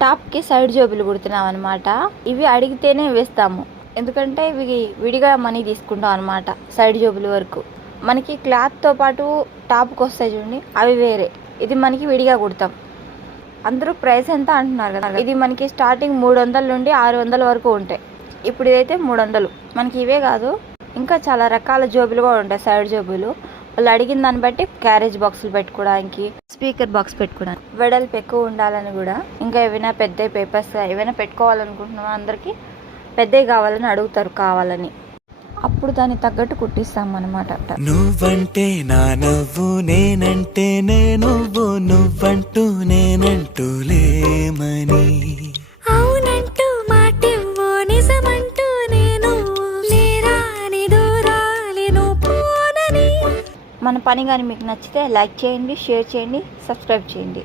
టాప్కి side జోబులు కుడుతున్నాం అనమాట. ఇవి అడిగితేనే వేస్తాము, ఎందుకంటే ఇవి విడిగా మనీ తీసుకుంటాం అనమాట. సైడ్ జోబుల వరకు మనకి క్లాత్తో పాటు టాప్కి వస్తాయి చూడండి, అవి వేరే. ఇది మనకి విడిగా కుడతాం. అందరూ ప్రైస్ ఎంత అంటున్నారు కదా, ఇది మనకి స్టార్టింగ్ 300 నుండి 600 వరకు ఉంటాయి. ఇప్పుడు ఇదైతే 300. మనకి ఇవే కాదు, ఇంకా చాలా రకాల జోబులు కూడా ఉంటాయి, సైడ్ జోబులు. వాళ్ళు అడిగిన దాన్ని బట్టి క్యారేజ్ బాక్సులు పెట్టుకోవడానికి, స్పీకర్ బాక్స్ పెట్టుకోవడానికి, వెడల్పు ఎక్కువ ఉండాలని కూడా, ఇంకా ఏవైనా పెద్ద పేపర్స్ ఏవైనా పెట్టుకోవాలనుకుంటున్నా అందరికీ పెద్దవి కావాలని అడుగుతారు, కావాలని. అప్పుడు దాన్ని తగ్గట్టు కుట్టిస్తాం అన్నమాట. నువ్వంటే నా నవ్వు, నేనంటే నేను నువ్వంటూ నేనంటూ లేమని, అవునంటూ మాటివ్వు నిజమంటూ నేను లేరాని దూరాలేను పోనని. మన పని కానీ మీకు నచ్చితే లైక్ చేయండి, షేర్ చేయండి, సబ్స్క్రైబ్ చేయండి.